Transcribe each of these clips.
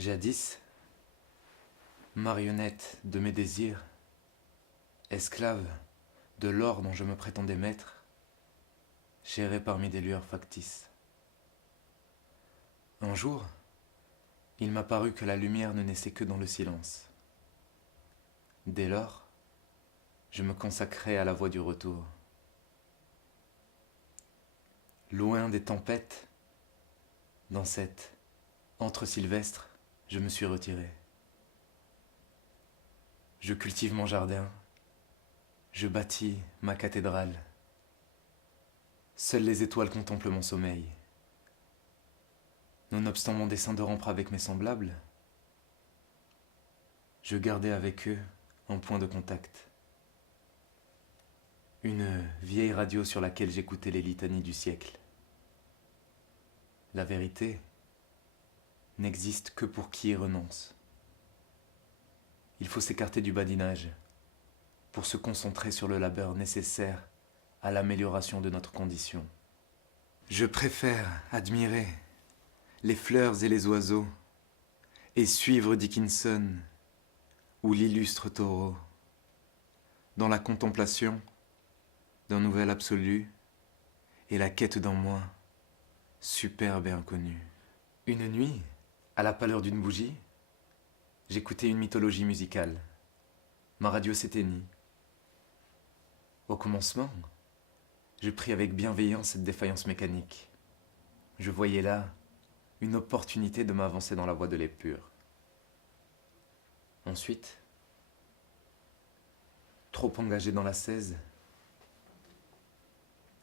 Jadis, marionnette de mes désirs, esclave de l'or dont je me prétendais maître, j'errais parmi des lueurs factices. Un jour, il m'a paru que la lumière ne naissait que dans le silence. Dès lors, je me consacrai à la voie du retour. Loin des tempêtes, dans cet antre sylvestre, je me suis retiré. Je cultive mon jardin, je bâtis ma cathédrale. Seules les étoiles contemplent mon sommeil. Nonobstant mon dessein de rompre avec mes semblables, je gardais avec eux un point de contact. Une vieille radio sur laquelle j'écoutais les litanies du siècle. La vérité n'existe que pour qui y renonce. Il faut s'écarter du badinage pour se concentrer sur le labeur nécessaire à l'amélioration de notre condition. Je préfère admirer les fleurs et les oiseaux et suivre Dickinson ou l'illustre Thoreau dans la contemplation d'un nouvel absolu et la quête d'un moi superbe et inconnu. Une nuit, à la pâleur d'une bougie, j'écoutais une mythologie musicale. Ma radio s'éteignit. Au commencement, je pris avec bienveillance cette défaillance mécanique. Je voyais là une opportunité de m'avancer dans la voie de l'épure. Ensuite, trop engagé dans l'ascèse,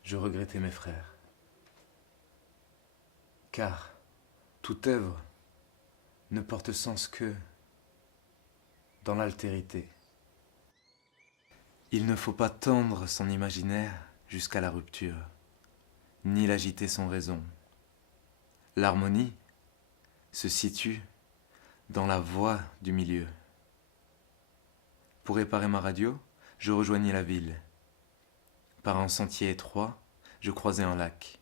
je regrettais mes frères. Car toute œuvre ne porte sens que dans l'altérité. Il ne faut pas tendre son imaginaire jusqu'à la rupture, ni l'agiter sans raison. L'harmonie se situe dans la voie du milieu. Pour réparer ma radio, je rejoignis la ville. Par un sentier étroit, je croisai un lac,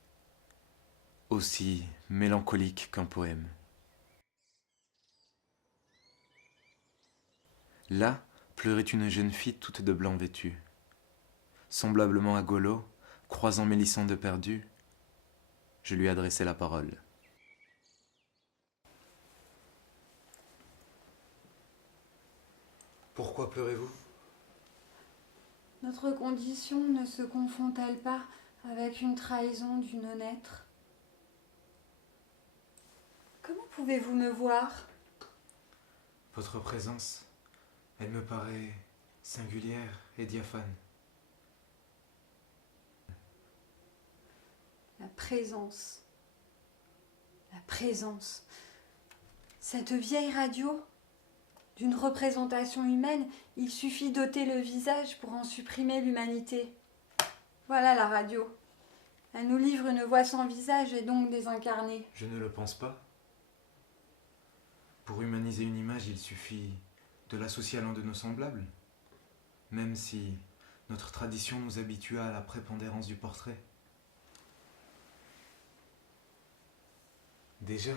aussi mélancolique qu'un poème. Là pleurait une jeune fille toute de blanc vêtue. Semblablement à Golo, croisant Mélissande de perdu, je lui adressai la parole. Pourquoi pleurez-vous ? Notre condition ne se confond-elle pas avec une trahison du non-être ? Comment pouvez-vous me voir ? Votre présence, elle me paraît singulière et diaphane. La présence. La présence. Cette vieille radio, d'une représentation humaine, il suffit d'ôter le visage pour en supprimer l'humanité. Voilà la radio. Elle nous livre une voix sans visage et donc désincarnée. Je ne le pense pas. Pour humaniser une image, il suffit de l'associer à l'un de nos semblables, même si notre tradition nous habitua à la prépondérance du portrait. Déjà,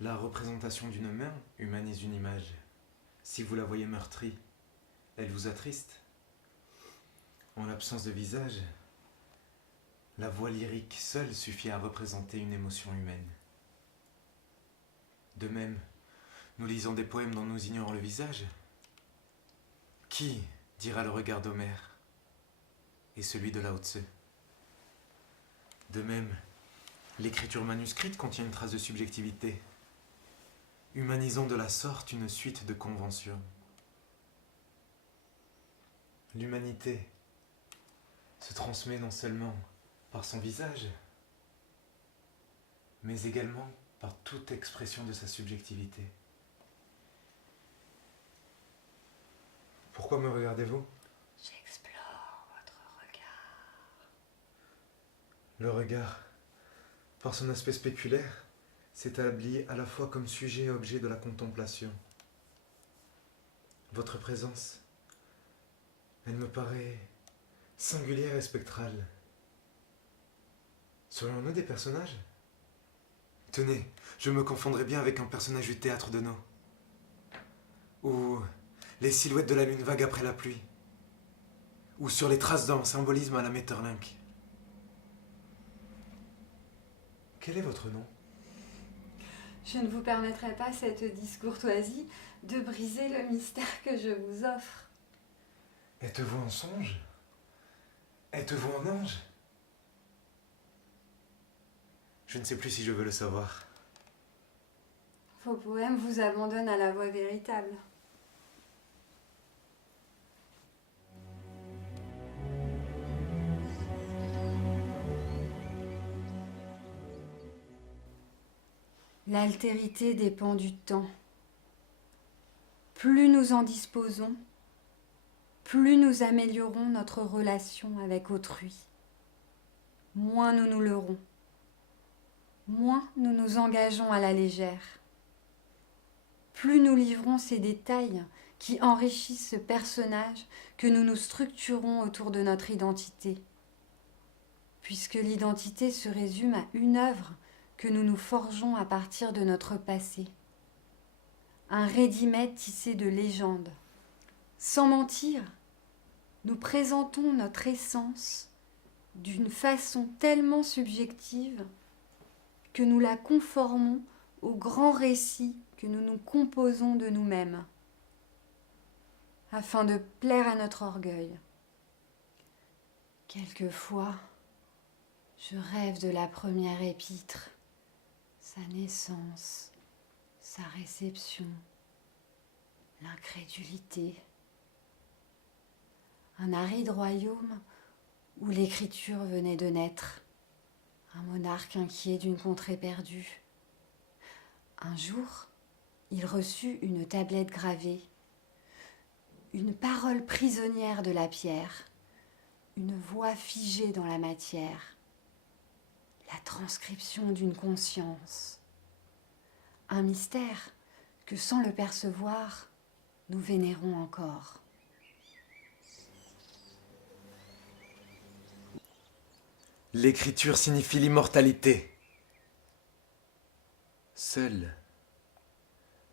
la représentation d'une main humanise une image. Si vous la voyez meurtrie, elle vous attriste. En l'absence de visage, la voix lyrique seule suffit à représenter une émotion humaine. De même, nous lisons des poèmes dont nous ignorons le visage. Qui dira le regard d'Homère et celui de Lao Tse ? De même, l'écriture manuscrite contient une trace de subjectivité. Humanisons de la sorte une suite de conventions. L'humanité se transmet non seulement par son visage, mais également par toute expression de sa subjectivité. Pourquoi me regardez-vous ? J'explore votre regard. Le regard, par son aspect spéculaire, s'établit à la fois comme sujet et objet de la contemplation. Votre présence, elle me paraît singulière et spectrale. Serions-nous des personnages ? Tenez, je me confondrais bien avec un personnage du théâtre de No. Ou les silhouettes de la lune vague après la pluie. Ou sur les traces d'un symbolisme à la Maeterlinck. Quel est votre nom? Je ne vous permettrai pas cette discourtoisie de briser le mystère que je vous offre. Êtes-vous un songe? Êtes-vous un ange? Je ne sais plus si je veux le savoir. Vos poèmes vous abandonnent à la voix véritable. L'altérité dépend du temps. Plus nous en disposons, plus nous améliorons notre relation avec autrui. Moins nous nous leurrons, moins nous nous engageons à la légère. Plus nous livrons ces détails qui enrichissent ce personnage que nous nous structurons autour de notre identité. Puisque l'identité se résume à une œuvre que nous nous forgeons à partir de notre passé. Un ready-made tissé de légendes. Sans mentir, nous présentons notre essence d'une façon tellement subjective que nous la conformons au grand récit que nous nous composons de nous-mêmes, afin de plaire à notre orgueil. Quelquefois, je rêve de la première épître, sa naissance, sa réception, l'incrédulité. Un aride royaume où l'écriture venait de naître, un monarque inquiet d'une contrée perdue. Un jour, il reçut une tablette gravée, une parole prisonnière de la pierre, une voix figée dans la matière, la transcription d'une conscience, un mystère que sans le percevoir, nous vénérons encore. L'écriture signifie l'immortalité. Seule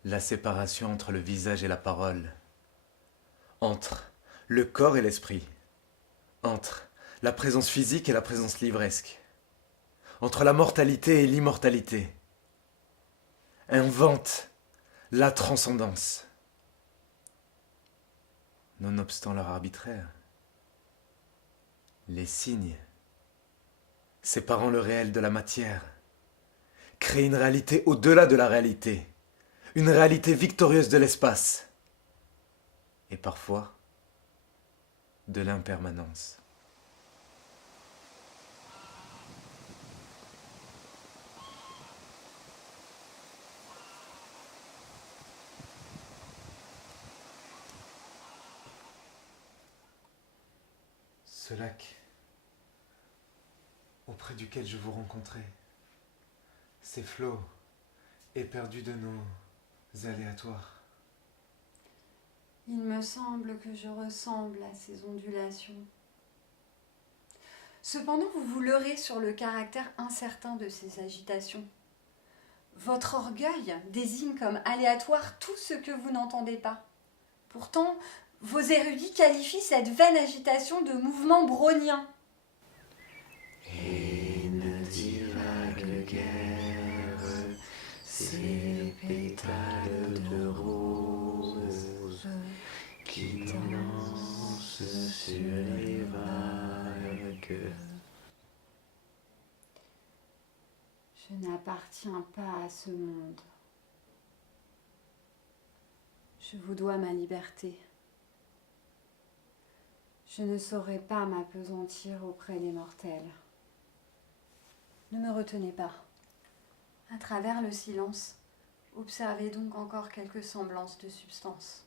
la séparation entre le visage et la parole, entre le corps et l'esprit, entre la présence physique et la présence livresque, entre la mortalité et l'immortalité, invente la transcendance. Nonobstant leur arbitraire, les signes, séparant le réel de la matière, créent une réalité au-delà de la réalité, une réalité victorieuse de l'espace, et parfois de l'impermanence. Ce lac auprès duquel je vous rencontrais, ces flots éperdus de nos aléatoires. Il me semble que je ressemble à ces ondulations. Cependant, vous vous leurrez sur le caractère incertain de ces agitations. Votre orgueil désigne comme aléatoire tout ce que vous n'entendez pas. Pourtant, vos érudits qualifient cette vaine agitation de mouvement brownien. Et ne divague guère ces pétales de rose qui dansent sur les vagues. Je n'appartiens pas à ce monde. Je vous dois ma liberté. Je ne saurais pas m'appesantir auprès des mortels. Ne me retenez pas. À travers le silence, observez donc encore quelques semblances de substance.